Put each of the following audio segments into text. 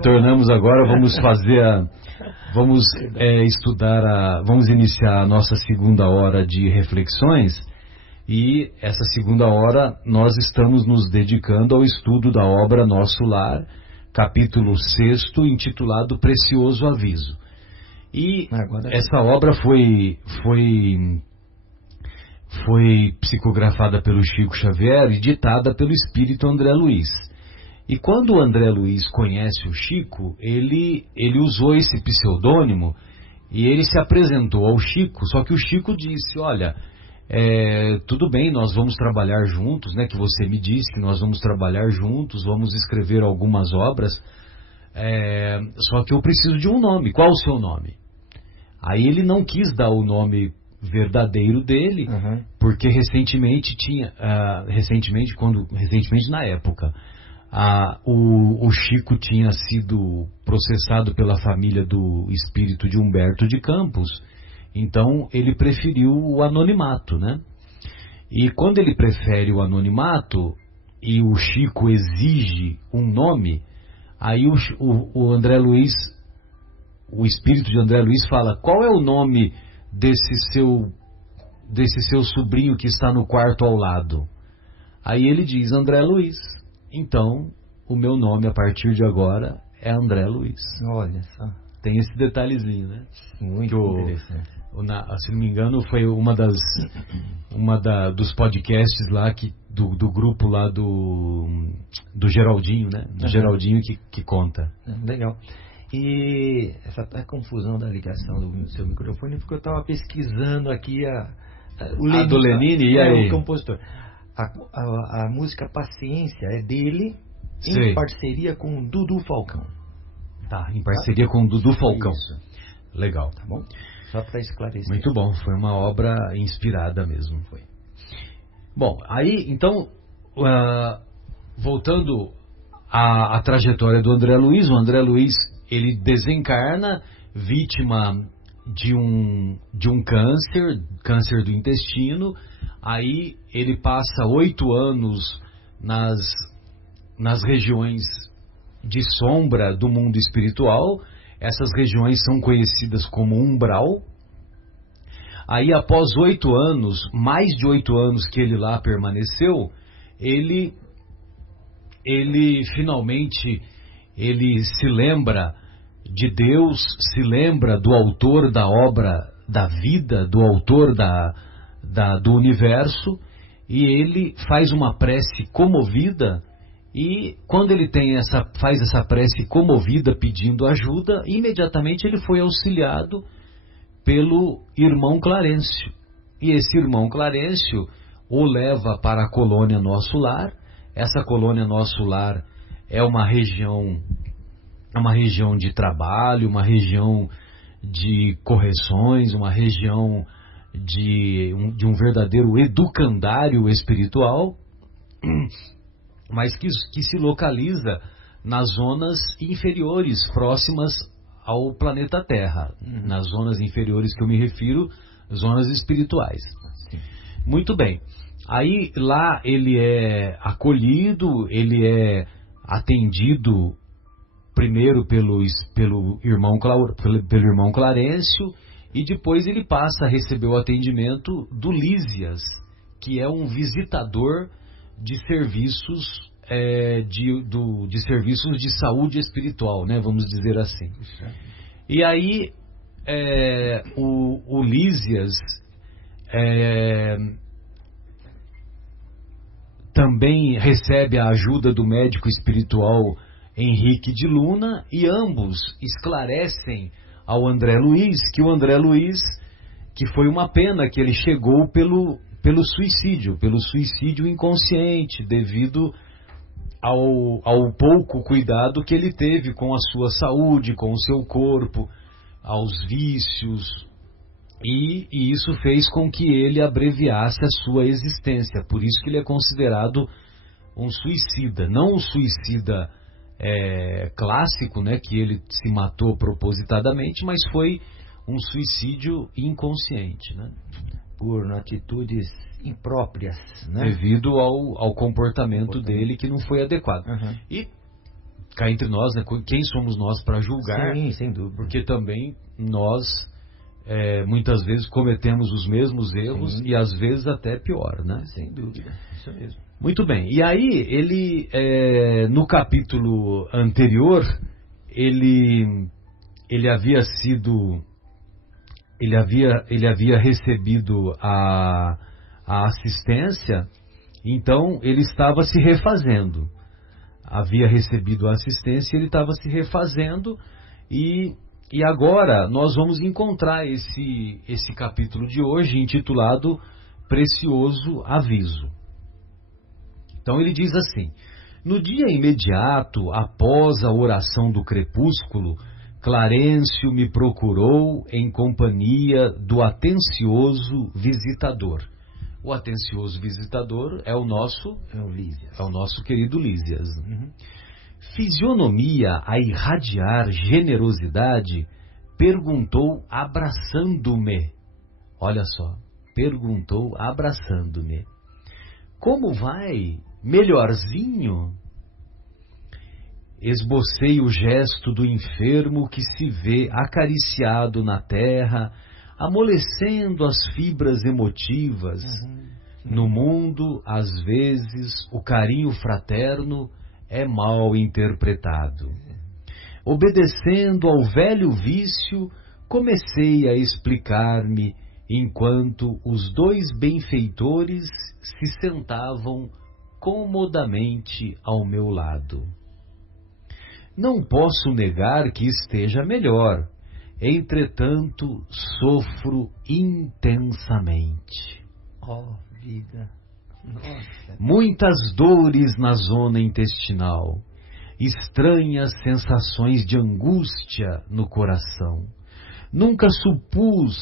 retornamos agora, vamos fazer vamos estudar vamos iniciar a nossa segunda hora de reflexões, e essa segunda hora nós estamos nos dedicando ao estudo da obra Nosso Lar, capítulo 6º, intitulado Precioso Aviso. E essa obra foi psicografada pelo Chico Xavier e ditada pelo espírito André Luiz. E quando o André Luiz conhece o Chico, ele usou esse pseudônimo e ele se apresentou ao Chico, só que o Chico disse: olha, tudo bem, nós vamos trabalhar juntos, né, que você me disse que nós vamos trabalhar juntos, vamos escrever algumas obras, só que eu preciso de um nome. Qual o seu nome? Aí ele não quis dar o nome verdadeiro dele, porque recentemente na época, o Chico tinha sido processado pela família do espírito de Humberto de Campos, então ele preferiu o anonimato, né? E quando ele prefere o anonimato e o Chico exige um nome, aí o André Luiz, o espírito de André Luiz fala: qual é o nome desse seu sobrinho que está no quarto ao lado? Aí ele diz: André Luiz. Então, o meu nome a partir de agora é André Luiz. Olha só. Tem esse detalhezinho, né? Muito interessante. Se não me engano, foi dos podcasts lá do grupo lá do Geraldinho, né? Do Geraldinho que conta. Legal. E essa confusão da ligação do seu microfone, porque eu estava pesquisando aqui o do Lenine, e aí? O compositor. A música Paciência é dele, em parceria com o Dudu Falcão. Tá, em parceria com o Dudu Falcão. Isso. Legal. Tá bom? Só para esclarecer. Muito bom, foi uma obra inspirada mesmo. Foi. Bom, aí, então, voltando à trajetória do André Luiz, o André Luiz, ele desencarna vítima de um câncer do intestino. Aí ele passa 8 anos nas regiões de sombra do mundo espiritual. Essas regiões são conhecidas como umbral. Aí, após 8 anos, mais de 8 anos que ele lá permaneceu, ele finalmente se lembra de Deus, se lembra do autor da obra da vida, do autor do universo, e ele faz uma prece comovida. E quando ele faz essa prece comovida pedindo ajuda, imediatamente ele foi auxiliado pelo irmão Clarencio. E esse irmão Clarencio o leva para a colônia Nosso Lar. Essa colônia Nosso Lar é uma região de trabalho, uma região de correções, uma região de um verdadeiro educandário espiritual, mas que se localiza nas zonas inferiores, próximas ao planeta Terra. Nas zonas inferiores que eu me refiro, zonas espirituais. Muito bem. Aí lá ele é acolhido, ele é atendido primeiro pelo irmão Clarencio, e depois ele passa a receber o atendimento do Lísias, que é um visitador de serviços de serviços de saúde espiritual, né, vamos dizer assim. E aí o Lísias também recebe a ajuda do médico espiritual Henrique de Luna, e ambos esclarecem ao André Luiz que o André Luiz, que foi uma pena que ele chegou pelo suicídio inconsciente, devido ao pouco cuidado que ele teve com a sua saúde, com o seu corpo, aos vícios, e isso fez com que ele abreviasse a sua existência. Por isso que ele é considerado um suicida, não um suicida clássico, né, que ele se matou propositadamente, mas foi um suicídio inconsciente, né? Por atitudes impróprias, né? Devido ao comportamento dele, que não foi adequado. Uhum. E cá entre nós, né, quem somos nós para julgar? Sim, sem dúvida. Porque também nós, muitas vezes, cometemos os mesmos erros. Sim. E às vezes até pior, né? Sem dúvida, isso mesmo. Muito bem. E aí, ele, no capítulo anterior, ele havia sido... Ele havia recebido a assistência, então ele estava se refazendo. Havia recebido a assistência, ele estava se refazendo, e agora nós vamos encontrar esse capítulo de hoje intitulado Precioso Aviso. Então ele diz assim: no dia imediato após a oração do crepúsculo, Clarencio me procurou em companhia do atencioso visitador. O atencioso visitador é o nosso querido Lísias. Uhum. Fisionomia a irradiar generosidade, perguntou abraçando-me. Olha só, perguntou abraçando-me: como vai? Melhorzinho? Esbocei o gesto do enfermo que se vê acariciado na terra, amolecendo as fibras emotivas. No mundo, às vezes, o carinho fraterno é mal interpretado. Obedecendo ao velho vício, comecei a explicar-me enquanto os dois benfeitores se sentavam comodamente ao meu lado. Não posso negar que esteja melhor, entretanto sofro intensamente. Oh, vida! Nossa. Muitas dores na zona intestinal, estranhas sensações de angústia no coração. Nunca supus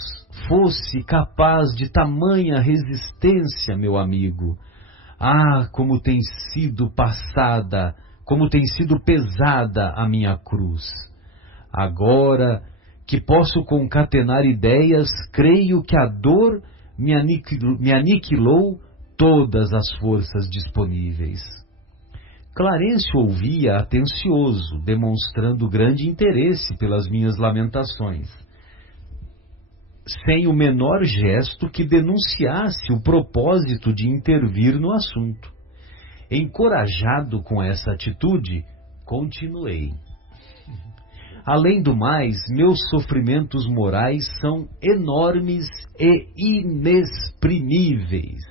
fosse capaz de tamanha resistência, meu amigo. Ah, como tem sido pesada a minha cruz. Agora que posso concatenar ideias, creio que a dor me aniquilou todas as forças disponíveis. Clarencio ouvia atencioso, demonstrando grande interesse pelas minhas lamentações, sem o menor gesto que denunciasse o propósito de intervir no assunto. Encorajado com essa atitude, continuei. Além do mais, meus sofrimentos morais são enormes e inexprimíveis.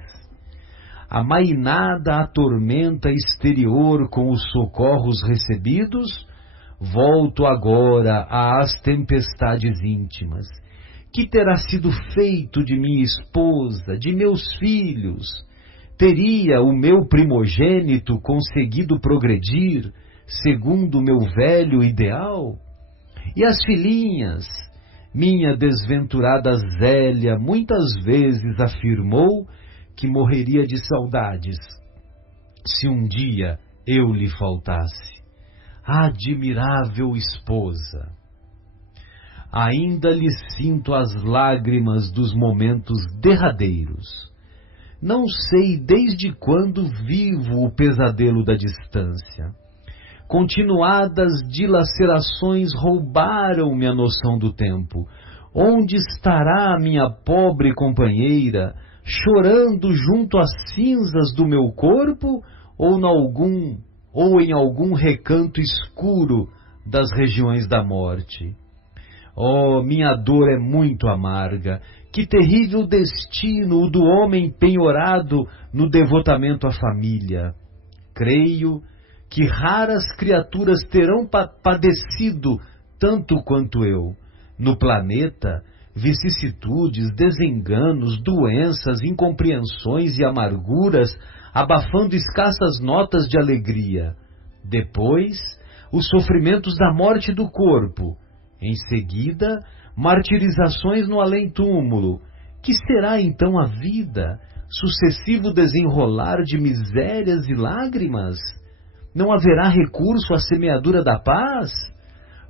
Amainada a tormenta exterior com os socorros recebidos, volto agora às tempestades íntimas. Que terá sido feito de minha esposa, de meus filhos? Teria o meu primogênito conseguido progredir segundo o meu velho ideal? E as filhinhas? Minha desventurada Zélia muitas vezes afirmou que morreria de saudades se um dia eu lhe faltasse. Admirável esposa! Ainda lhe sinto as lágrimas dos momentos derradeiros. Não sei desde quando vivo o pesadelo da distância. Continuadas dilacerações roubaram-me a noção do tempo. Onde estará a minha pobre companheira, chorando junto às cinzas do meu corpo, ou em algum recanto escuro das regiões da morte? Oh, minha dor é muito amarga. Que terrível destino o do homem penhorado no devotamento à família. Creio que raras criaturas terão padecido tanto quanto eu. No planeta, vicissitudes, desenganos, doenças, incompreensões e amarguras, abafando escassas notas de alegria. Depois, os sofrimentos da morte do corpo. Em seguida, martirizações no além-túmulo. Que será então a vida? Sucessivo desenrolar de misérias e lágrimas? Não haverá recurso à semeadura da paz?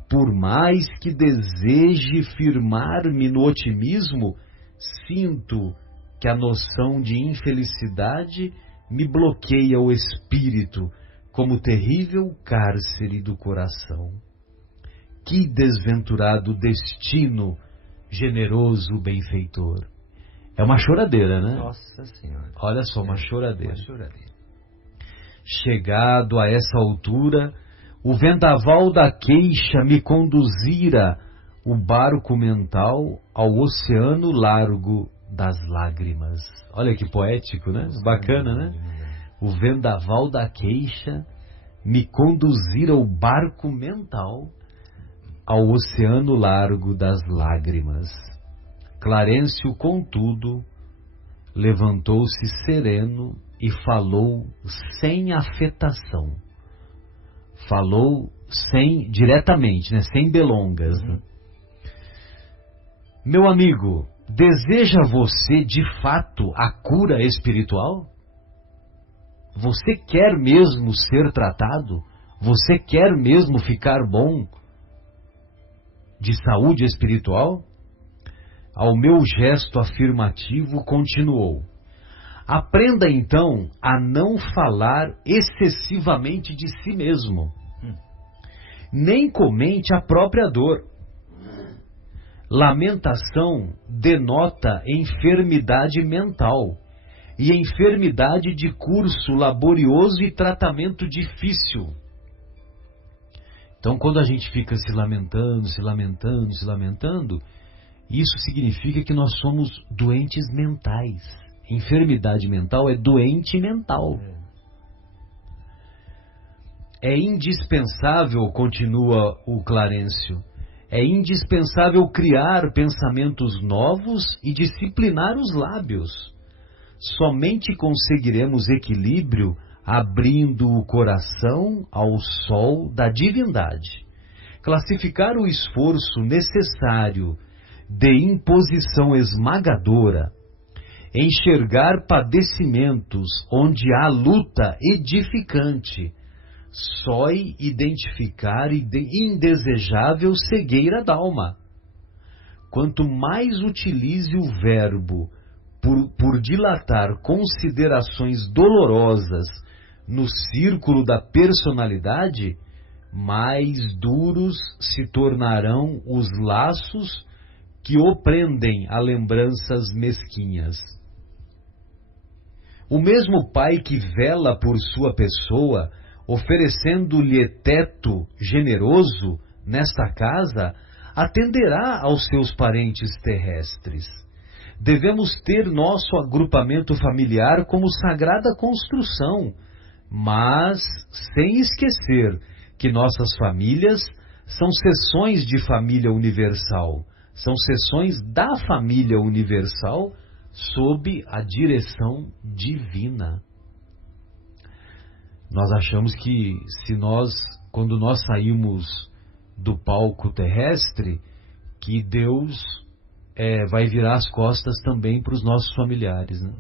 Por mais que deseje firmar-me no otimismo, sinto que a noção de infelicidade me bloqueia o espírito, como terrível cárcere do coração. Que desventurado destino, generoso benfeitor. É uma choradeira, né? Nossa Senhora. Olha só, uma choradeira. Uma choradeira. Chegado a essa altura, o vendaval da queixa me conduzira o barco mental ao oceano largo das lágrimas. Olha que poético, né? Bacana, né? O vendaval da queixa me conduzira o barco mental ao oceano largo das lágrimas. Clarencio, contudo, levantou-se sereno e falou sem afetação. Falou diretamente, né? Sem delongas. Né? Meu amigo, deseja você de fato a cura espiritual? Você quer mesmo ser tratado? Você quer mesmo ficar bom de saúde espiritual? Ao meu gesto afirmativo, continuou: aprenda então a não falar excessivamente de si mesmo, nem comente a própria dor. Lamentação denota enfermidade mental, e enfermidade de curso laborioso e tratamento difícil. Então, quando a gente fica se lamentando, isso significa que nós somos doentes mentais. Enfermidade mental é doente mental. É indispensável, continua o Clarencio, é indispensável criar pensamentos novos e disciplinar os lábios. Somente conseguiremos equilíbrio abrindo o coração ao sol da divindade. Classificar o esforço necessário de imposição esmagadora, enxergar padecimentos onde há luta edificante, só identificar indesejável cegueira d'alma. Quanto mais utilize o verbo por dilatar considerações dolorosas no círculo da personalidade, mais duros se tornarão os laços que o prendem a lembranças mesquinhas. O mesmo pai que vela por sua pessoa, oferecendo-lhe teto generoso nesta casa, atenderá aos seus parentes terrestres. Devemos ter nosso agrupamento familiar como sagrada construção, mas sem esquecer que nossas famílias são seções de família universal, são seções da família universal sob a direção divina. Nós achamos que quando nós saímos do palco terrestre, que Deus vai virar as costas também para os nossos familiares, né?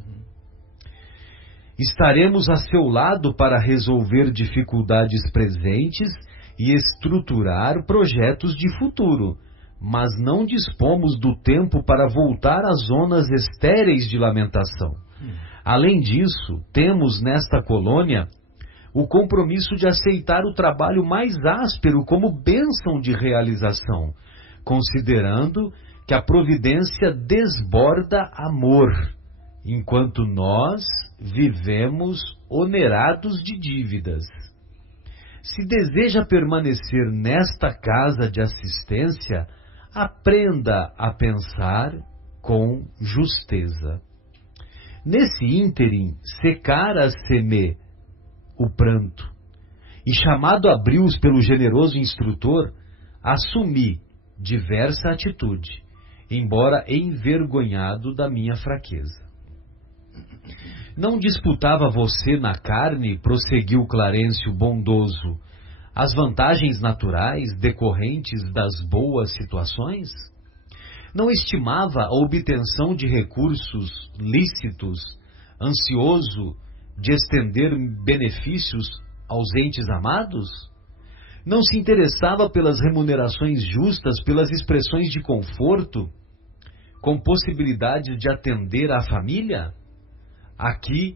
Estaremos a seu lado para resolver dificuldades presentes e estruturar projetos de futuro, mas não dispomos do tempo para voltar às zonas estéreis de lamentação. Além disso, temos nesta colônia o compromisso de aceitar o trabalho mais áspero como bênção de realização, considerando que a providência desborda amor, enquanto nós vivemos onerados de dívidas. Se deseja permanecer nesta casa de assistência, aprenda a pensar com justeza. Nesse ínterim, secara-se-me o pranto, e chamado a brios pelo generoso instrutor, assumi diversa atitude, embora envergonhado da minha fraqueza. Não disputava você na carne, prosseguiu Clarencio bondoso, as vantagens naturais decorrentes das boas situações? Não estimava a obtenção de recursos lícitos, ansioso de estender benefícios aos entes amados? Não se interessava pelas remunerações justas, pelas expressões de conforto, com possibilidade de atender à família? Aqui,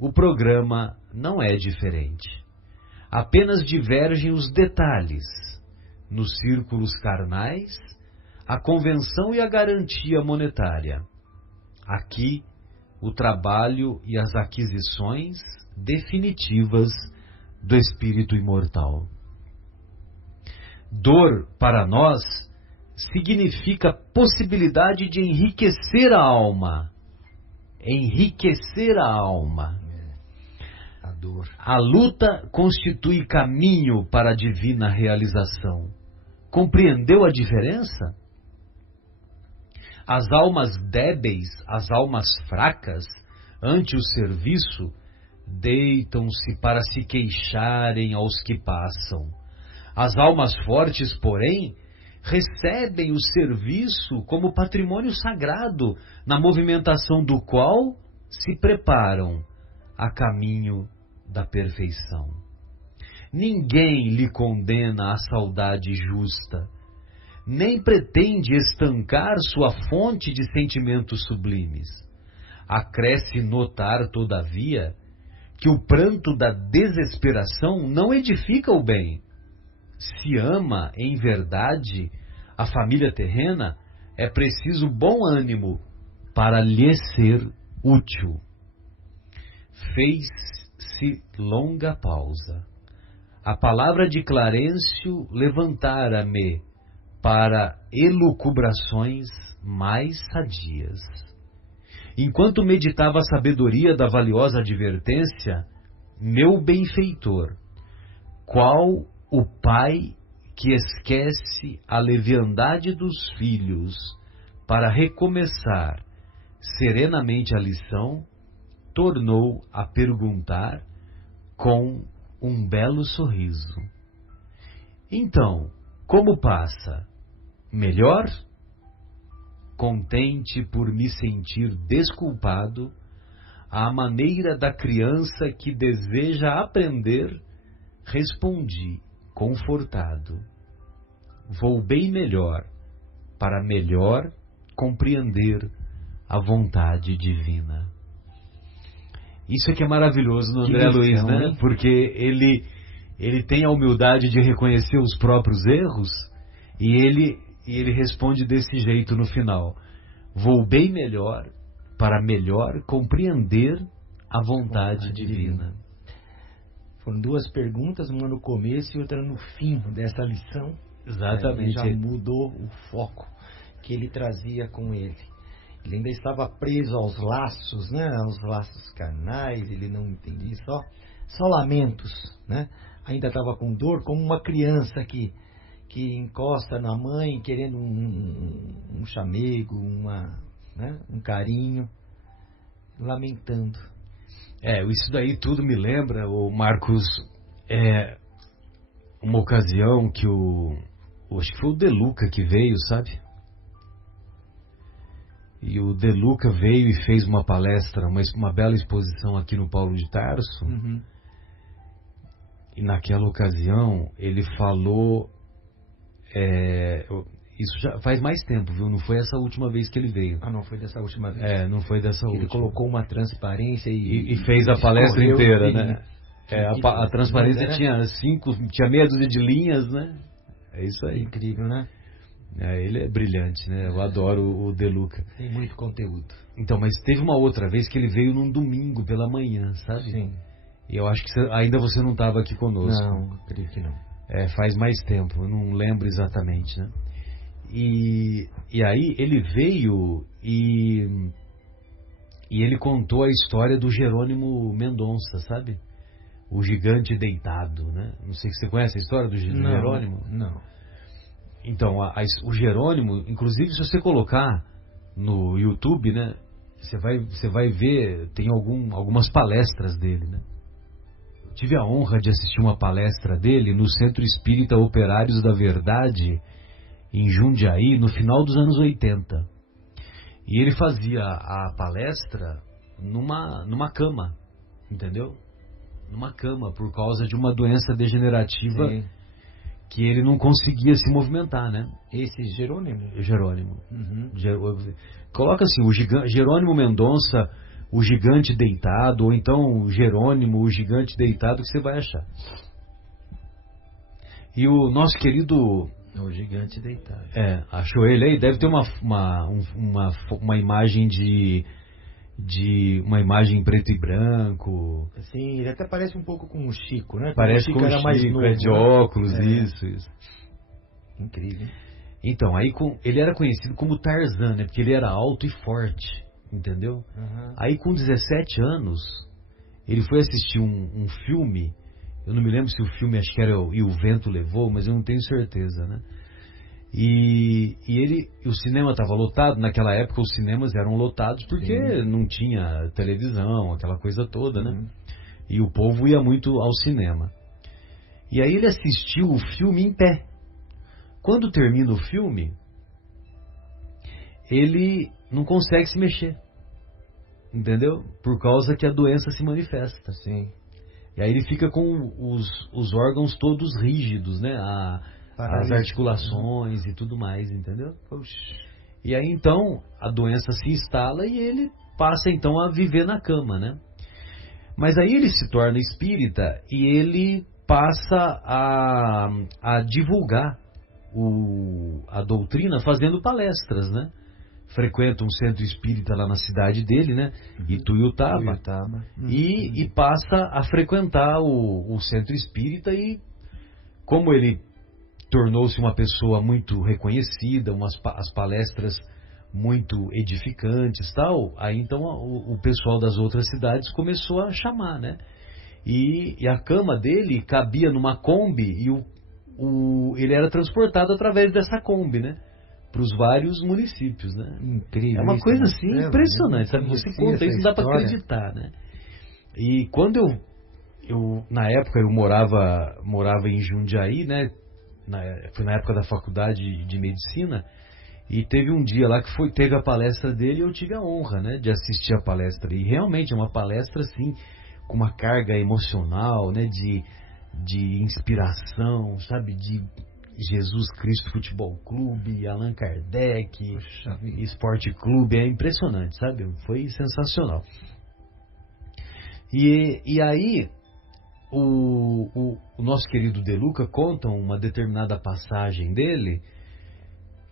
o programa não é diferente. Apenas divergem os detalhes. Nos círculos carnais, a convenção e a garantia monetária. Aqui, o trabalho e as aquisições definitivas do espírito imortal. Dor, para nós, significa possibilidade de enriquecer a alma. Enriquecer a alma. A dor. A luta constitui caminho para a divina realização. Compreendeu a diferença? As almas débeis, as almas fracas, ante o serviço, deitam-se para se queixarem aos que passam. As almas fortes, porém, recebem o serviço como patrimônio sagrado, na movimentação do qual se preparam a caminho da perfeição. Ninguém lhe condena a saudade justa, nem pretende estancar sua fonte de sentimentos sublimes. Acresce notar, todavia, que o pranto da desesperação não edifica o bem. Se ama, em verdade, a família terrena, é preciso bom ânimo para lhe ser útil. Fez-se longa pausa. A palavra de Clarencio levantara-me para elucubrações mais sadias. Enquanto meditava a sabedoria da valiosa advertência, meu benfeitor, qual o pai que esquece a leviandade dos filhos para recomeçar serenamente a lição, tornou a perguntar com um belo sorriso: então, como passa? Melhor? Contente por me sentir desculpado, à maneira da criança que deseja aprender, respondi, confortado: vou bem melhor, para melhor compreender a vontade divina. Isso é que é maravilhoso no André Luiz, né? Hein? Porque ele tem a humildade de reconhecer os próprios erros e ele responde desse jeito no final: vou bem melhor, para melhor compreender a vontade divina. Foram duas perguntas, uma no começo e outra no fim dessa lição. Exatamente. Já mudou o foco que ele trazia com ele. Ele ainda estava preso aos laços, né? Aos laços carnais, ele não entendia, só lamentos, né? Ainda estava com dor, como uma criança que encosta na mãe querendo um chamego, um carinho, lamentando. Isso daí tudo me lembra, o Marcos, uma ocasião que acho que foi o De Luca que veio, sabe? E o De Luca veio e fez uma palestra, uma bela exposição aqui no Paulo de Tarso. Uhum. E naquela ocasião ele falou, isso já faz mais tempo, viu? Não foi essa última vez que ele veio. Ah, não foi dessa última vez. Não foi dessa última. Ele colocou uma transparência e fez a palestra inteira, né? A transparência tinha meia dúzia de linhas, né? É isso aí. Incrível, né? Ele é brilhante, né? Eu adoro o De Luca. Tem muito conteúdo. Então, mas teve uma outra vez que ele veio num domingo pela manhã, sabe? Sim. E eu acho que ainda você não estava aqui conosco. Não, creio que não. Faz mais tempo, eu não lembro exatamente, né? E aí ele veio e ele contou a história do Jerônimo Mendonça, sabe? O gigante deitado, né? Não sei se você conhece a história do Jerônimo. Não. Então, o Jerônimo, inclusive se você colocar no YouTube, né? Você vai ver, tem algumas palestras dele, né? Tive a honra de assistir uma palestra dele no Centro Espírita Operários da Verdade, em Jundiaí, no final dos anos 80. E ele fazia a palestra numa cama, entendeu? Numa cama, por causa de uma doença degenerativa. Sim. Que ele não conseguia se movimentar, né? Esse Jerônimo? Jerônimo. Uhum. Coloca assim, Jerônimo Mendonça, o gigante deitado, ou então Jerônimo, o gigante deitado, que você vai achar. E o nosso querido... O gigante deitado. Achou ele aí? Deve ter uma imagem uma imagem em preto e branco. Sim, ele até parece um pouco com o Chico, né? Parece com o Chico, mais novo, de óculos, isso. Incrível. Então, aí ele era conhecido como Tarzan, né? Porque ele era alto e forte, entendeu? Uhum. Aí com 17 anos, ele foi assistir um filme, eu não me lembro se o filme, acho que era E o Vento Levou, mas eu não tenho certeza, né? E o cinema estava lotado, naquela época os cinemas eram lotados porque não tinha televisão, aquela coisa toda, né? E o povo ia muito ao cinema. E aí ele assistiu o filme em pé. Quando termina o filme, ele não consegue se mexer, entendeu? Por causa que a doença se manifesta. Sim. E aí ele fica com os órgãos todos rígidos, né? As articulações e tudo mais, entendeu? Puxa. E aí então a doença se instala e ele passa então a viver na cama, né? Mas aí ele se torna espírita e ele passa a divulgar a doutrina fazendo palestras, né? Frequenta um centro espírita lá na cidade dele, né? Ituiutaba. E passa a frequentar o centro espírita e como ele tornou-se uma pessoa muito reconhecida, as palestras muito edificantes, tal, aí então o pessoal das outras cidades começou a chamar, né? E a cama dele cabia numa Kombi e ele era transportado através dessa Kombi, né? Para os vários municípios, né? Incrível. É uma coisa assim impressionante, sabe? Você conta isso, não dá para acreditar, né? E quando na época eu morava em Jundiaí, né? Foi na época da faculdade de medicina e teve um dia lá que teve a palestra dele e eu tive a honra, né, de assistir a palestra. E realmente é uma palestra assim com uma carga emocional, né, de inspiração, sabe, de Jesus Cristo Futebol Clube, Allan Kardec, Esporte Clube, é impressionante, sabe? Foi sensacional. E aí o nosso querido De Luca conta uma determinada passagem dele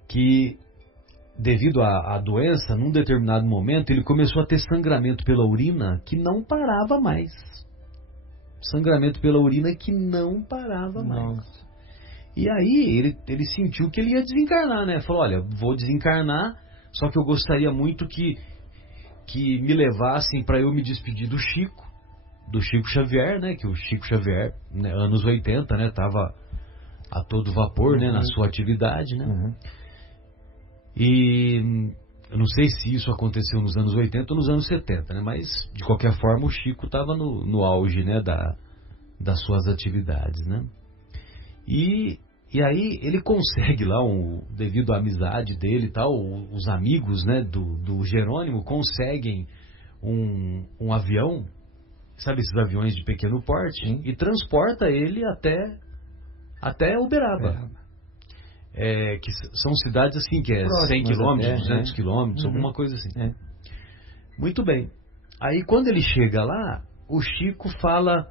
que, devido à doença, num determinado momento, ele começou a ter sangramento pela urina que não parava mais. Sangramento pela urina que não parava mais. E aí ele sentiu que ele ia desencarnar, né? Falou, olha, vou desencarnar, só que eu gostaria muito que me levassem para eu me despedir do Chico Xavier, né? Que o Chico Xavier, né, anos 80, né? Tava a todo vapor, né? Na sua atividade, né? E eu não sei se isso aconteceu nos anos 80 ou nos anos 70, né? Mas, de qualquer forma, o Chico estava no auge, né? Das suas atividades, né? E aí ele consegue lá, devido à amizade dele e tal, os amigos, né? Do Jerônimo conseguem um avião, sabe, esses aviões de pequeno porte, e transporta ele até Uberaba. Que são cidades assim, que é próximas, 100 quilômetros, 200 quilômetros, alguma coisa assim. Muito bem. Aí quando ele chega lá, o Chico fala,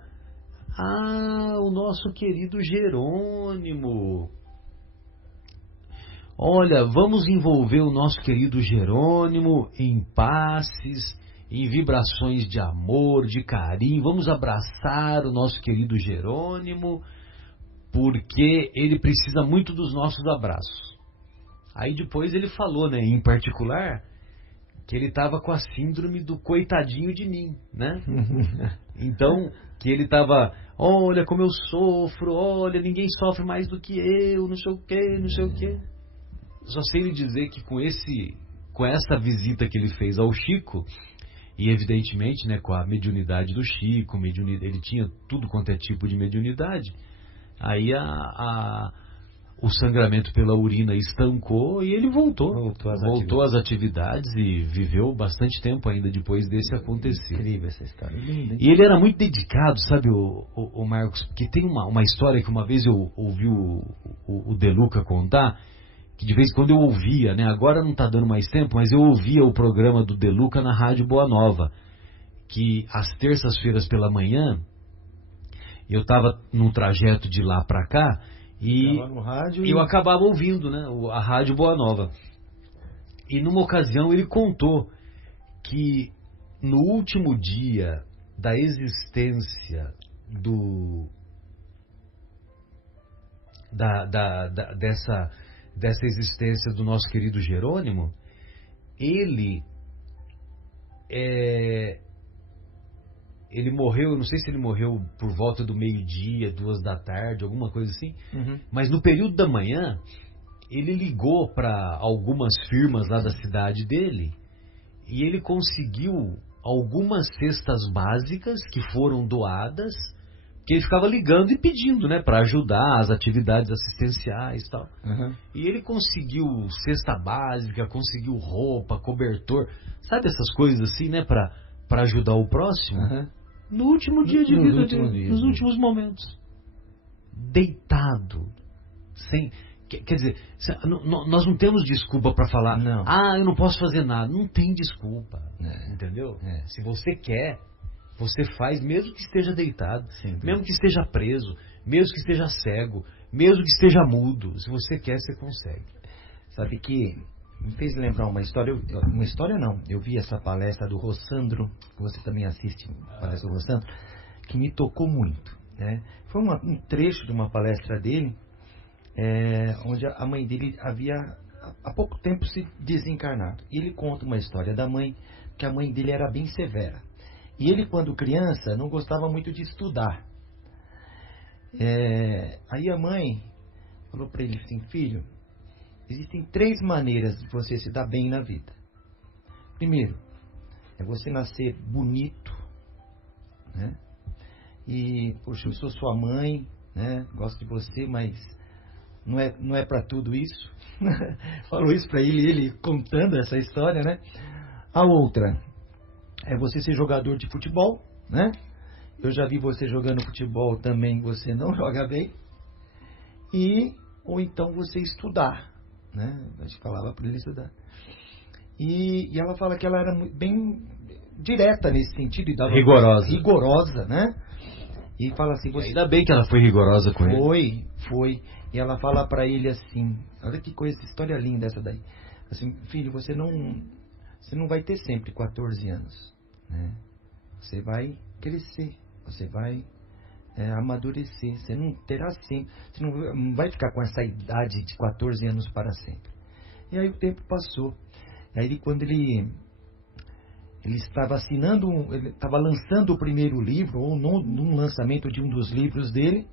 o nosso querido Jerônimo. Olha, vamos envolver o nosso querido Jerônimo em passes, em vibrações de amor, de carinho. Vamos abraçar o nosso querido Jerônimo, porque ele precisa muito dos nossos abraços. Aí depois ele falou, né, em particular, que ele estava com a síndrome do coitadinho de mim, né? Então, que ele estava, olha como eu sofro, olha, ninguém sofre mais do que eu, não sei o quê, não sei o quê. Só sei lhe dizer que com essa visita que ele fez ao Chico, e evidentemente, né, com a mediunidade do Chico, ele tinha tudo quanto é tipo de mediunidade, aí o sangramento pela urina estancou e ele voltou às atividades e viveu bastante tempo ainda depois desse acontecer. Incrível essa história, linda, hein? E ele era muito dedicado, sabe, o Marcos, porque tem uma história que uma vez eu ouvi o De Luca contar, que de vez em quando eu ouvia, né? Agora não está dando mais tempo, mas eu ouvia o programa do De Luca na Rádio Boa Nova, que às terças-feiras pela manhã, eu estava num trajeto de lá para cá, E no rádio eu acabava ouvindo, né, a Rádio Boa Nova. E numa ocasião ele contou que no último dia da existência dessa existência do nosso querido Jerônimo, ele morreu, eu não sei se ele morreu por volta do meio-dia, 2 da tarde, alguma coisa assim, mas no período da manhã ele ligou para algumas firmas lá da cidade dele e ele conseguiu algumas cestas básicas que foram doadas, que ele ficava ligando e pedindo, né, para ajudar as atividades assistenciais e tal. E ele conseguiu cesta básica, conseguiu roupa, cobertor, sabe essas coisas assim, né, para ajudar o próximo. No último dia de vida dele, nos últimos momentos, deitado, sem... Quer dizer, nós não temos desculpa para falar, não. Eu não posso fazer nada. Não tem desculpa, entendeu? Se você quer, você faz, mesmo que esteja deitado, mesmo que esteja preso, mesmo que esteja cego, mesmo que esteja mudo. Se você quer, você consegue. Sabe que me fez lembrar uma história, não, eu vi essa palestra do Rossandro, que você também assiste, a palestra do Rossandro, que me tocou muito, né? Foi um trecho de uma palestra dele, onde a mãe dele havia há pouco tempo se desencarnado. E ele conta uma história da mãe, que a mãe dele era bem severa. E ele, quando criança, não gostava muito de estudar. Aí a mãe falou para ele assim: filho, existem 3 maneiras de você se dar bem na vida. Primeiro, é você nascer bonito, né? E, poxa, eu sou sua mãe, né? Gosto de você, mas não é para tudo isso. Falou isso para ele contando essa história, né? A outra é você ser jogador de futebol, né? Eu já vi você jogando futebol também, você não joga bem. Ou então você estudar, né? A gente falava para ele estudar. E ela fala que ela era bem direta nesse sentido. E dava rigorosa, né? E fala assim... Ainda bem que ela foi rigorosa com ele. Foi. E ela fala para ele assim... Olha que coisa, história linda essa daí. Assim, filho, você não vai ter sempre 14 anos, né? Você vai crescer, você vai amadurecer. Você não terá sempre... Você não vai ficar com essa idade de 14 anos para sempre. E aí o tempo passou. Aí quando ele estava ele estava lançando o primeiro livro, ou num lançamento de um dos livros dele,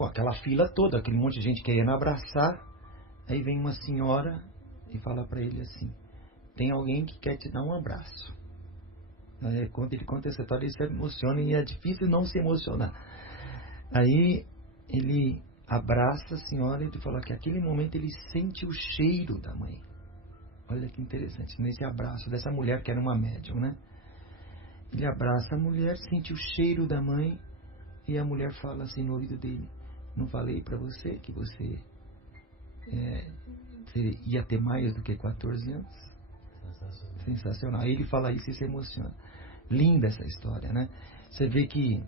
aquela fila toda, aquele monte de gente querendo abraçar, aí vem uma senhora e fala para ele assim: tem alguém que quer te dar um abraço. Quando ele conta essa história, ele se emociona, e é difícil não se emocionar. Aí ele abraça a senhora e ele fala que naquele momento ele sente o cheiro da mãe. Olha que interessante, nesse abraço dessa mulher que era uma médium, né? Ele abraça a mulher, sente o cheiro da mãe, e a mulher fala assim no ouvido dele: não falei para você que você ia ter mais do que 14 anos? Sensacional. Aí ele fala isso e se emociona. Linda essa história, né? Você vê que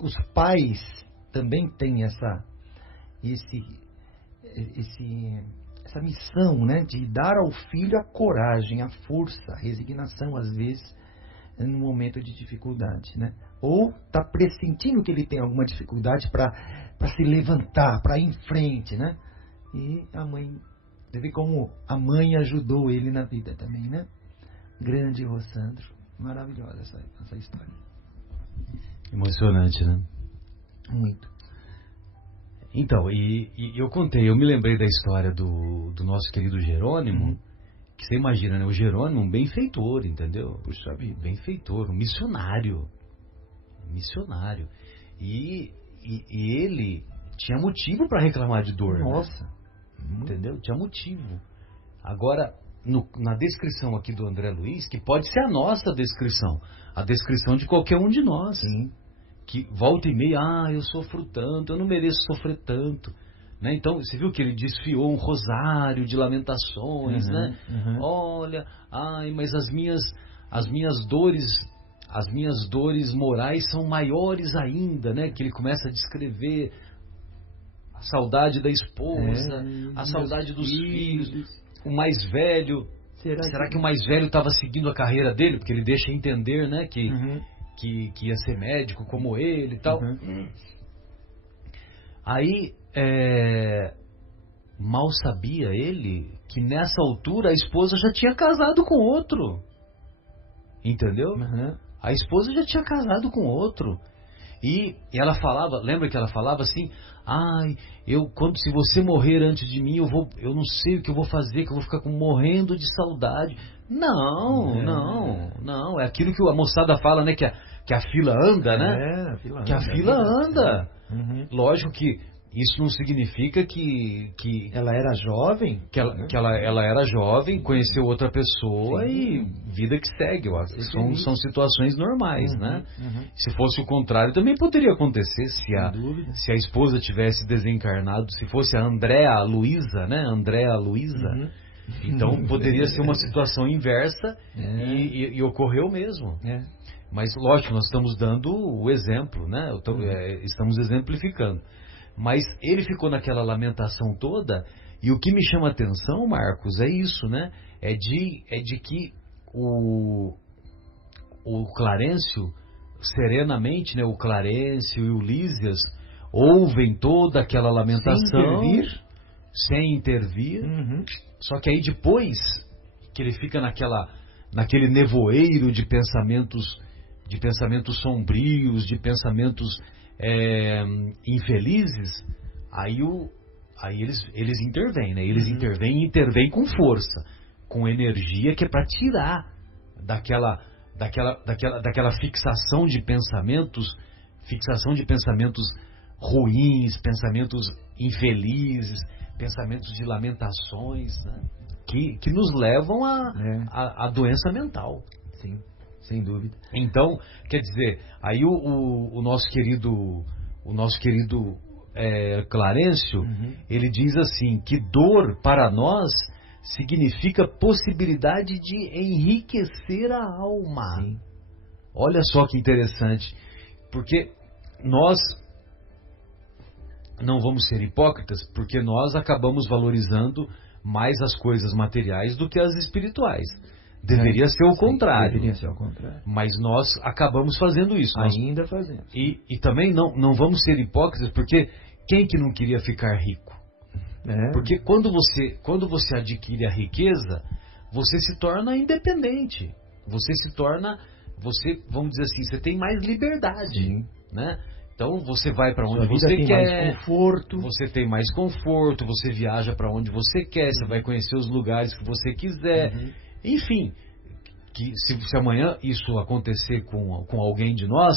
os pais também têm essa missão, né, de dar ao filho a coragem, a força, a resignação, às vezes, no momento de dificuldade, né? Ou está pressentindo que ele tem alguma dificuldade para se levantar, para ir em frente, né? E a mãe, você vê como a mãe ajudou ele na vida também, né? Grande Rossandro, maravilhosa essa história. Emocionante, né? Muito. Então, eu me lembrei da história do nosso querido Jerônimo, que você imagina, né? O Jerônimo, um benfeitor, entendeu? Puxa vida, benfeitor, um missionário. E ele tinha motivo para reclamar de dor. Nossa. Né? Entendeu? Tinha motivo. Agora, na descrição aqui do André Luiz, que pode ser a nossa descrição, a descrição de qualquer um de nós. Sim. Que volta e meia, eu sofro tanto, eu não mereço sofrer tanto, né? Então, você viu que ele desfiou um rosário de lamentações, né? Olha, mas as minhas dores, as minhas dores morais são maiores ainda, né? Que ele começa a descrever a saudade da esposa, a saudade dos filhos, o mais velho. Será que o mais velho estava seguindo a carreira dele? Porque ele deixa entender, né? Que ia ser médico como ele e tal. Aí, mal sabia ele que nessa altura a esposa já tinha casado com outro. Entendeu? A esposa já tinha casado com outro. E ela falava, lembra que ela falava assim: ai, se você morrer antes de mim, eu não sei o que eu vou fazer, que eu vou ficar morrendo de saudade. Não. É aquilo que a moçada fala, né? Que a fila anda, né? Que a fila anda. Lógico que isso não significa que ela era jovem, que ela era jovem, conheceu outra pessoa e vida que segue. São situações normais, né? Se fosse o contrário, também poderia acontecer se a esposa tivesse desencarnado, se fosse a Andréa Luísa, né? Andréa Luísa. Então poderia ser uma situação inversa e ocorreu mesmo. Mas lógico, nós estamos dando o exemplo, né? Estamos exemplificando. Mas ele ficou naquela lamentação toda, e o que me chama a atenção, Marcos, é isso, né? É de que o Clarencio, serenamente, né? O Clarencio e o Lísias ouvem toda aquela lamentação sem intervir. Só que aí depois que ele fica naquele nevoeiro de pensamentos sombrios, de pensamentos infelizes, aí eles intervêm, né? Eles intervêm com força, com energia, que é para tirar daquela fixação de pensamentos ruins, pensamentos infelizes, pensamentos de lamentações, né? Que nos levam à doença mental. Sim. Sem dúvida. Então, quer dizer, aí o nosso querido Clarencio, ele diz assim, que dor para nós significa possibilidade de enriquecer a alma. Sim. Olha só que interessante, porque nós não vamos ser hipócritas, porque nós acabamos valorizando mais as coisas materiais do que as espirituais. Deveria ser o contrário. Deveria ser o contrário. Mas nós acabamos fazendo isso. Ainda fazemos. E também não vamos ser hipócritas, porque quem que não queria ficar rico? Porque quando você adquire a riqueza, você se torna independente. Vamos dizer assim, você tem mais liberdade. Né? Então você vai para onde você quer. Mais conforto. Você tem mais conforto, você viaja para onde você quer, você vai conhecer os lugares que você quiser. Enfim, que se amanhã isso acontecer com alguém de nós,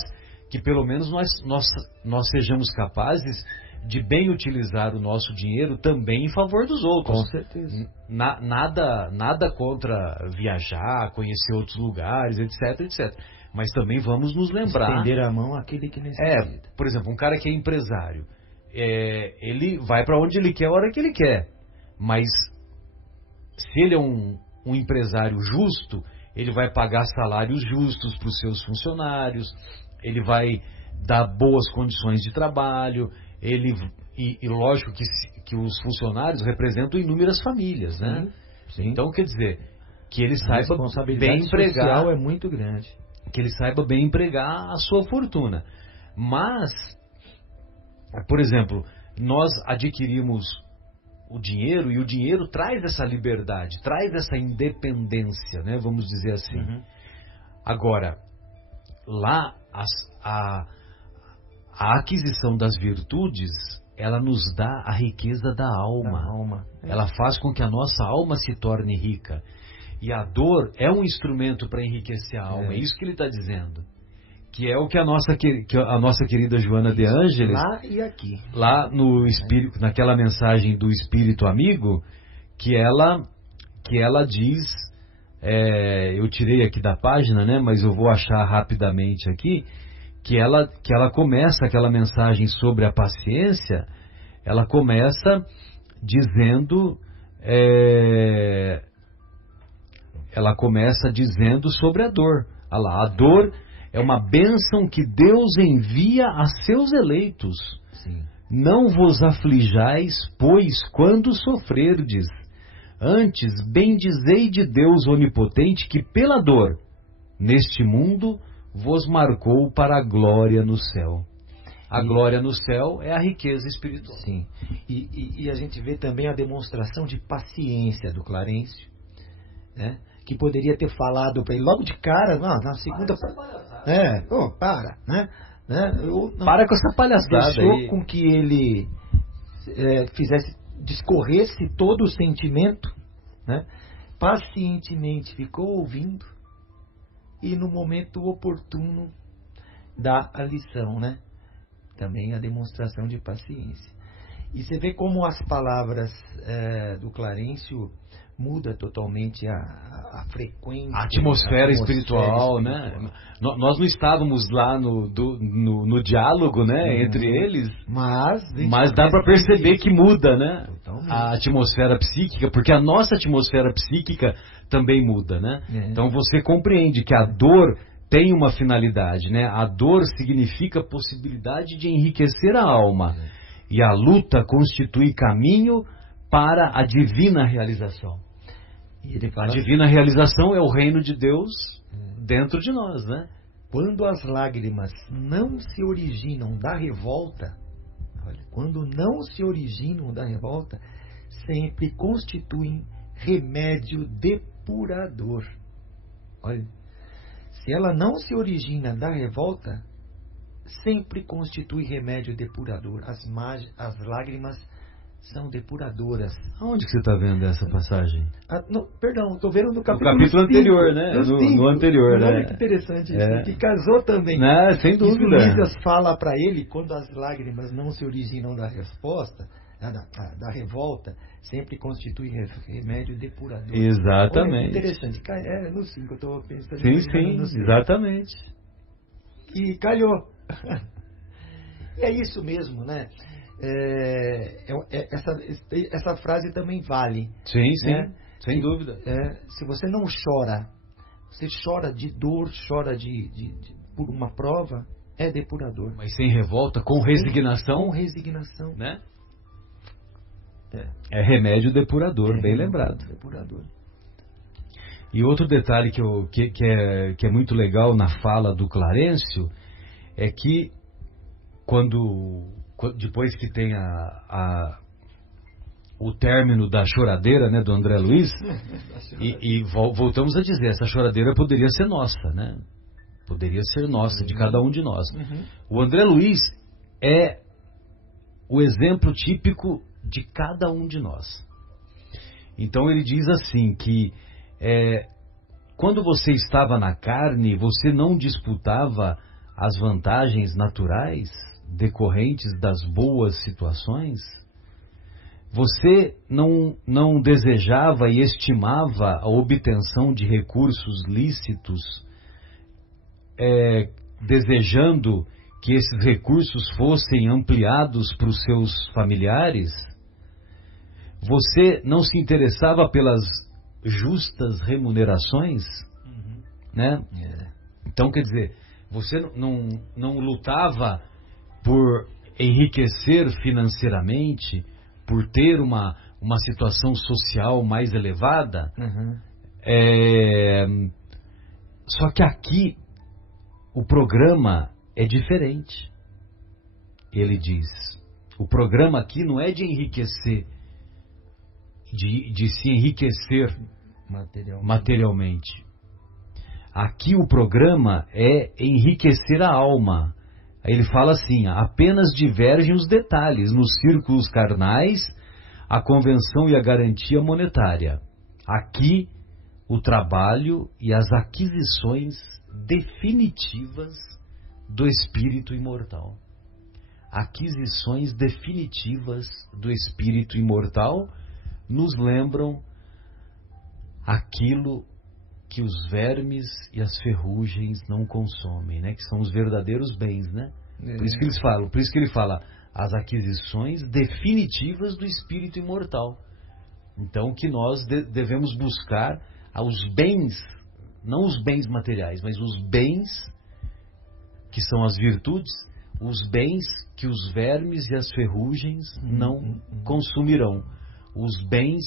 que pelo menos nós sejamos capazes de bem utilizar o nosso dinheiro também em favor dos outros. Com certeza. Nada contra viajar, conhecer outros lugares, etc. Mas também vamos nos lembrar... Estender a mão àquele que necessita. Por exemplo, um cara que é empresário, ele vai para onde ele quer, a hora que ele quer. Mas se ele é um empresário justo, ele vai pagar salários justos para os seus funcionários, ele vai dar boas condições de trabalho, e lógico que os funcionários representam inúmeras famílias, né? Sim. Então, quer dizer, que ele saiba bem empregar... social é muito grande. Que ele saiba bem empregar a sua fortuna. Mas, por exemplo, nós adquirimos o dinheiro, e o dinheiro traz essa liberdade, traz essa independência, né? Vamos dizer assim. Agora, lá a aquisição das virtudes, ela nos dá a riqueza da alma. Ela faz com que a nossa alma se torne rica. E a dor é um instrumento para enriquecer a alma. É isso que ele está dizendo. Que é o que a nossa querida Joana de Ângeles, lá e aqui, lá no Espírito, naquela mensagem do Espírito Amigo, que ela diz, eu tirei aqui da página, né, mas eu vou achar rapidamente aqui, que ela começa aquela mensagem sobre a paciência, ela começa dizendo sobre a dor. Olha lá, a dor é uma bênção que Deus envia a seus eleitos. Sim. Não vos aflijais, pois, quando sofrerdes. Antes, bendizei de Deus onipotente, que pela dor, neste mundo, vos marcou para a glória no céu. A glória no céu é a riqueza espiritual. Sim. E a gente vê também a demonstração de paciência do Clarencio, né? Que poderia ter falado para ele logo de cara, na segunda... para, né? Para com essa palhaçada deixou aí. com que ele discorresse todo o sentimento, né? Pacientemente ficou ouvindo e no momento oportuno dá a lição, né? Também a demonstração de paciência. E você vê como as palavras do Clarencio muda totalmente a frequência, a atmosfera espiritual, né? Nós não estávamos lá no diálogo, né, entre eles, mas dá para perceber que muda, né? Totalmente. A atmosfera psíquica, porque a nossa atmosfera psíquica também muda, né? Então você compreende que a dor tem uma finalidade, né? A dor significa possibilidade de enriquecer a alma, e a luta constitui caminho para a divina realização. A divina realização é o reino de Deus dentro de nós, né? Quando as lágrimas não se originam da revolta, sempre constituem remédio depurador. Olha, se ela não se origina da revolta, sempre constitui remédio depurador. As lágrimas são depuradoras. Aonde que você está vendo essa passagem? Perdão, estou vendo no capítulo anterior, né? No anterior, né? Olha que interessante isso, né? Que casou também. Sem dúvida. Lísias fala para ele, quando as lágrimas não se originam da resposta, da revolta, sempre constitui remédio depurador. Exatamente. Olha, que interessante. É no 5 eu estou pensando. Sim, exatamente. E calhou. E é isso mesmo, né? Essa frase também vale. Sim, né? Sem dúvida. Se você não chora, você chora de dor, chora por uma prova, é depurador. Mas sem revolta, com resignação. Com resignação. Né? É remédio depurador, bem lembrado. Depurador. E outro detalhe que é muito legal na fala do Clarencio é que depois que tem o término da choradeira, né, do André Luiz, e voltamos a dizer, essa choradeira poderia ser nossa, né? Poderia ser nossa, de cada um de nós. O André Luiz é o exemplo típico de cada um de nós. Então ele diz assim que quando você estava na carne, você não disputava as vantagens naturais decorrentes das boas situações? Você não desejava e estimava a obtenção de recursos lícitos, desejando que esses recursos fossem ampliados para os seus familiares? Você não se interessava pelas justas remunerações? Né? Então, quer dizer, você não lutava por enriquecer financeiramente, por ter uma situação social mais elevada. Só que aqui o programa é diferente. Ele diz, o programa aqui não é de enriquecer, de se enriquecer materialmente. Aqui o programa é enriquecer a alma. Aí ele fala assim, apenas divergem os detalhes nos círculos carnais, a convenção e a garantia monetária. Aqui o trabalho e as aquisições definitivas do espírito imortal. Aquisições definitivas do espírito imortal nos lembram aquilo que os vermes e as ferrugens não consomem, né? Que são os verdadeiros bens, né? Por isso que ele fala as aquisições definitivas do espírito imortal. Então que nós devemos buscar os bens, não os bens materiais, mas os bens que são as virtudes, os bens que os vermes e as ferrugens não consumirão. Os bens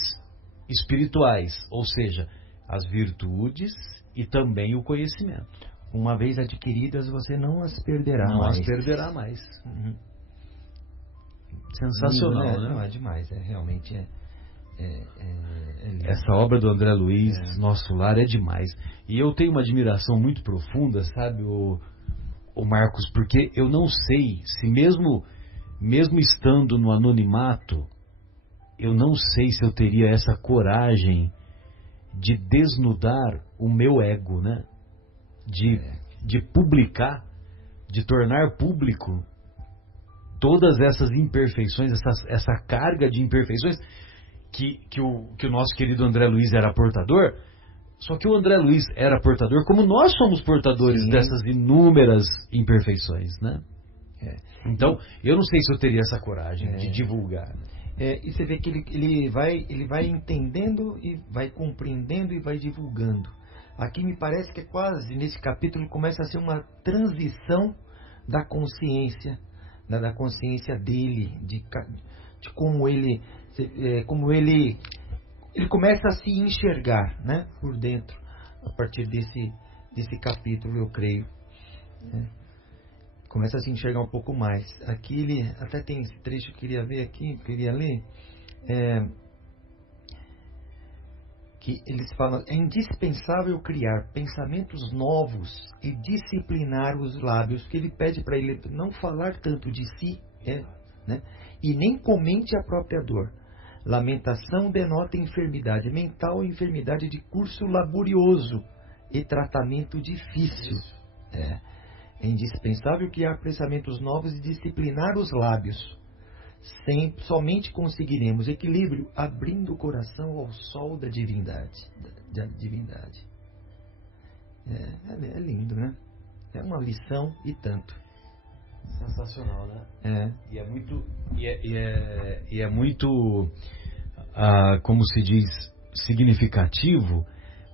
espirituais, ou seja, as virtudes e também o conhecimento. Uma vez adquiridas, você não as perderá Não mais. as perderá mais. Sensacional, lindo, né? Não, é demais, realmente lindo. Essa obra do André Luiz, Nosso Lar, é demais. E eu tenho uma admiração muito profunda, sabe, o Marcos, porque eu não sei se mesmo estando no anonimato, eu não sei se eu teria essa coragem de desnudar o meu ego, né? De publicar, de tornar público todas essas imperfeições, essa carga de imperfeições que o nosso querido André Luiz era portador. Só que o André Luiz era portador como nós somos portadores dessas inúmeras imperfeições, né? Então, eu não sei se eu teria essa coragem de divulgar. E você vê que ele vai entendendo e vai compreendendo e vai divulgando. Aqui me parece que é quase, nesse capítulo, começa a ser uma transição da consciência, da consciência dele, de como ele começa a se enxergar, né, por dentro, a partir desse capítulo, eu creio. Começa a se enxergar um pouco mais. Aqui ele até tem esse trecho que eu queria ver aqui, queria ler, que eles falam: é indispensável criar pensamentos novos e disciplinar os lábios, que ele pede para ele não falar tanto de si, né, e nem comente a própria dor. Lamentação denota enfermidade mental, enfermidade de curso laborioso e tratamento difícil. É indispensável criar pensamentos novos e disciplinar os lábios. Somente conseguiremos equilíbrio abrindo o coração ao sol da divindade. É lindo, né? É uma lição e tanto. Sensacional, né? E é muito, como se diz, significativo.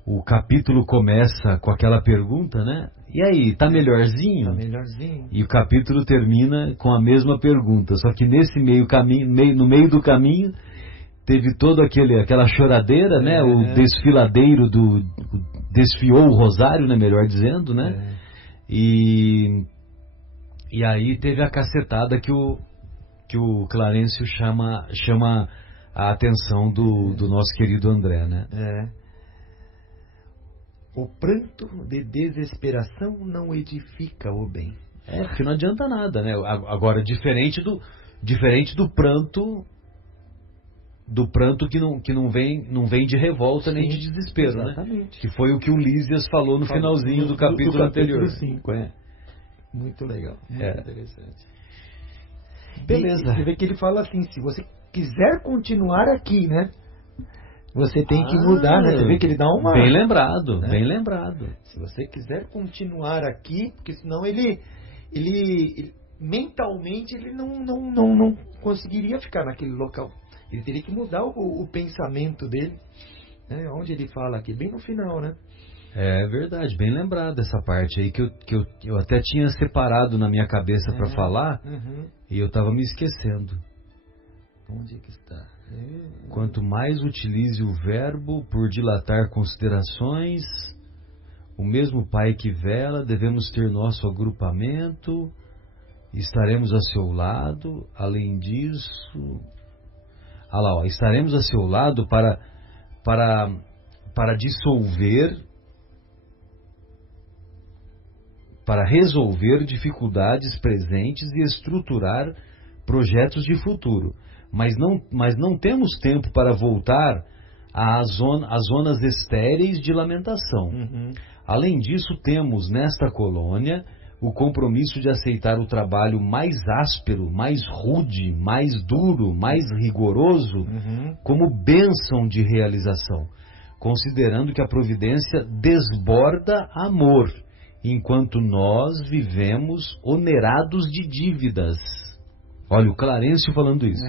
O capítulo começa com aquela pergunta, né? E aí, tá melhorzinho? Tá melhorzinho. E o capítulo termina com a mesma pergunta, só que nesse no meio do caminho, teve toda aquela choradeira, né? O desfiladeiro desfiou o rosário, né? Melhor dizendo, né? E aí teve a cacetada que o Clarencio chama a atenção do nosso querido André, né? O pranto de desesperação não edifica o bem. Porque não adianta nada, né? Agora, diferente do pranto, que não vem de revolta nem de desespero, exatamente, né? Que foi o que o Lísias falou no finalzinho do capítulo anterior. 5, Muito legal. Interessante. Beleza. E você vê que ele fala assim: se você quiser continuar aqui, né? Você tem que mudar, né? Você vê que ele dá uma... Bem lembrado, né? Bem lembrado. Se você quiser continuar aqui, porque senão ele mentalmente ele não conseguiria ficar naquele local. Ele teria que mudar o pensamento dele, né? Onde ele fala aqui, bem no final, né? É verdade, bem lembrado essa parte aí que eu até tinha separado na minha cabeça para falar, e eu estava me esquecendo. Onde é que está? Quanto mais utilize o verbo por dilatar considerações, o mesmo Pai que vela, devemos ter nosso agrupamento, estaremos a seu lado. Além disso, estaremos a seu lado para dissolver, para resolver dificuldades presentes e estruturar projetos de futuro. Mas não temos tempo para voltar às zonas estéreis de lamentação. Além disso, temos nesta colônia o compromisso de aceitar o trabalho mais áspero, mais rude, mais duro, mais rigoroso, como bênção de realização, considerando que a providência desborda amor, enquanto nós vivemos onerados de dívidas. Olha, o Clarencio falando isso.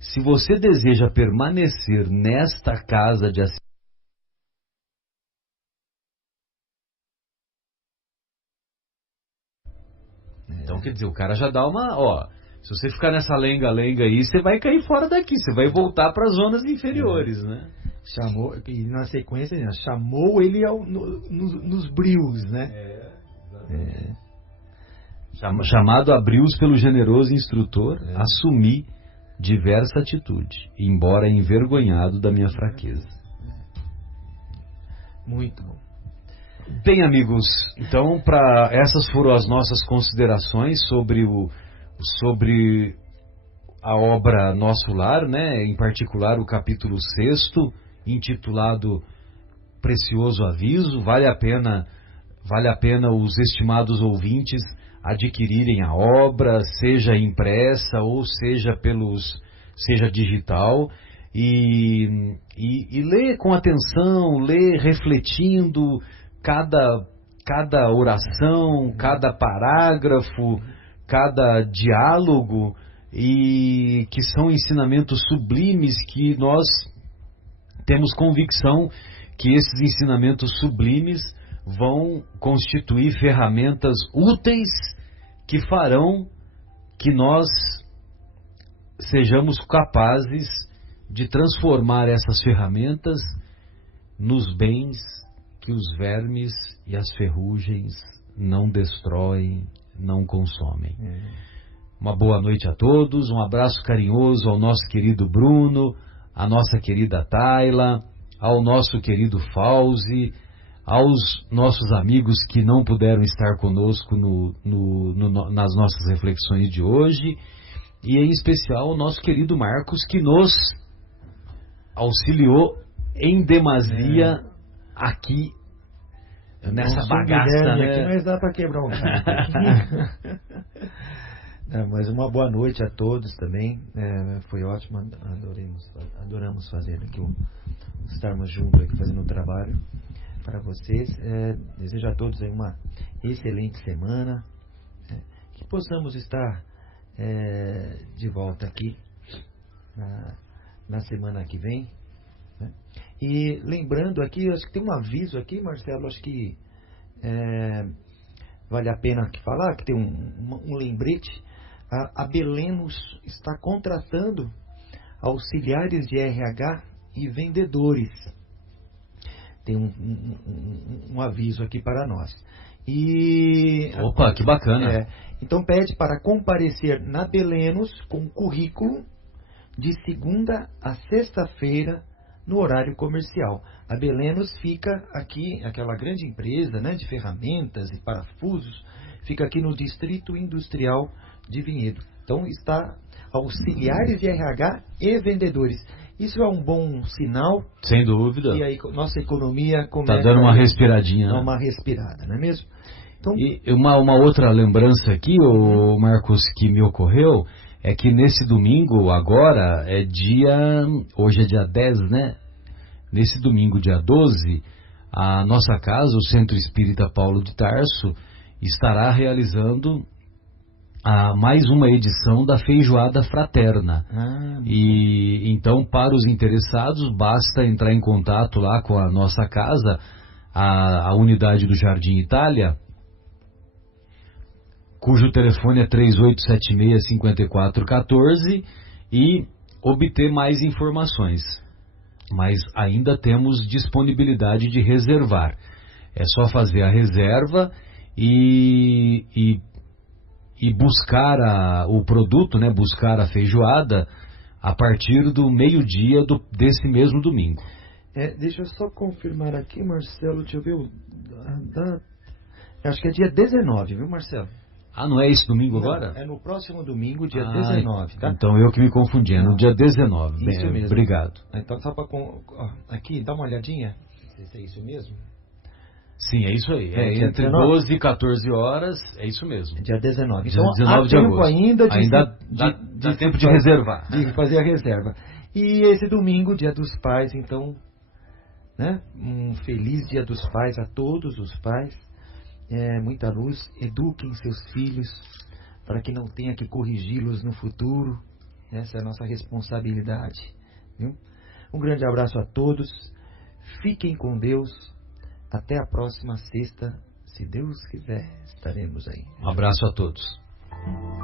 Se você deseja permanecer nesta casa de assistência, Então, quer dizer, o cara já dá uma... Ó, se você ficar nessa lenga-lenga aí, você vai cair fora daqui, você vai voltar para as zonas inferiores, né? Chamou, e na sequência, chamou ele nos brios, né? Chamado a brios pelo generoso instrutor, assumi diversa atitude, embora envergonhado da minha fraqueza. Muito bom. Bem, amigos, então essas foram as nossas considerações sobre a obra Nosso Lar, né? Em particular o capítulo 6º, intitulado Precioso Aviso. Vale a pena os estimados ouvintes adquirirem a obra, seja impressa ou seja digital, e ler com atenção, ler refletindo cada oração, cada parágrafo, cada diálogo, e que são ensinamentos sublimes que nós temos convicção que esses ensinamentos sublimes vão constituir ferramentas úteis que farão que nós sejamos capazes de transformar essas ferramentas nos bens que os vermes e as ferrugens não destroem, não consomem. Uma boa noite a todos, um abraço carinhoso ao nosso querido Bruno, à nossa querida Tayla, ao nosso querido Fauzi, aos nossos amigos que não puderam estar conosco nas nossas reflexões de hoje, e em especial ao nosso querido Marcos, que nos auxiliou em demasia aqui nessa bagaça, né? Aqui, mas dá para quebrar um mas uma boa noite a todos também. Foi ótimo, adoramos fazer aqui, estarmos juntos aqui fazendo o trabalho para vocês. Desejo a todos aí uma excelente semana, que possamos estar de volta aqui na semana que vem, né? E lembrando aqui, acho que tem um aviso aqui, Marcelo, acho que vale a pena aqui falar, que tem um lembrete. A Belenos está contratando auxiliares de RH e vendedores. Tem um aviso aqui para nós. Opa, que bacana. Então pede para comparecer na Belenos com currículo de segunda a sexta-feira no horário comercial. A Belenos fica aqui, aquela grande empresa, né, de ferramentas e parafusos, fica aqui no Distrito Industrial de Vinhedo. Então está auxiliares de RH e vendedores. Isso é um bom sinal. Sem dúvida. E aí nossa economia começa... Está dando uma respiradinha. Dar uma respirada, não é mesmo? Então, e uma outra lembrança aqui, Marcos, que me ocorreu, é que nesse domingo agora, hoje é dia 10, né? Nesse domingo, dia 12, a nossa casa, o Centro Espírita Paulo de Tarso, estará realizando mais uma edição da Feijoada Fraterna. E então, para os interessados, basta entrar em contato lá com a nossa casa, a unidade do Jardim Itália, cujo telefone é 3876-5414, e obter mais informações. Mas ainda temos disponibilidade de reservar. É só fazer a reserva e buscar o produto, né, buscar a feijoada a partir do meio-dia desse mesmo domingo. Deixa eu só confirmar aqui, Marcelo, deixa eu ver acho que é dia 19, viu, Marcelo? Não é esse domingo agora? É no próximo domingo, dia 19, tá? Então eu que me confundi, é no dia 19. Isso mesmo. Obrigado. Então só para... Aqui, dá uma olhadinha. Não sei se é isso mesmo. Sim, é isso aí. Entre 12 e 14 horas, é isso mesmo. Dia 19. Então, 19 há de tempo agosto. ainda dá tempo de reservar. De fazer a reserva. E esse domingo, dia dos pais, então, né? Um feliz dia dos pais a todos os pais. Muita luz. Eduquem seus filhos para que não tenha que corrigi-los no futuro. Essa é a nossa responsabilidade. Viu? Um grande abraço a todos. Fiquem com Deus. Até a próxima sexta, se Deus quiser, estaremos aí. Um abraço a todos.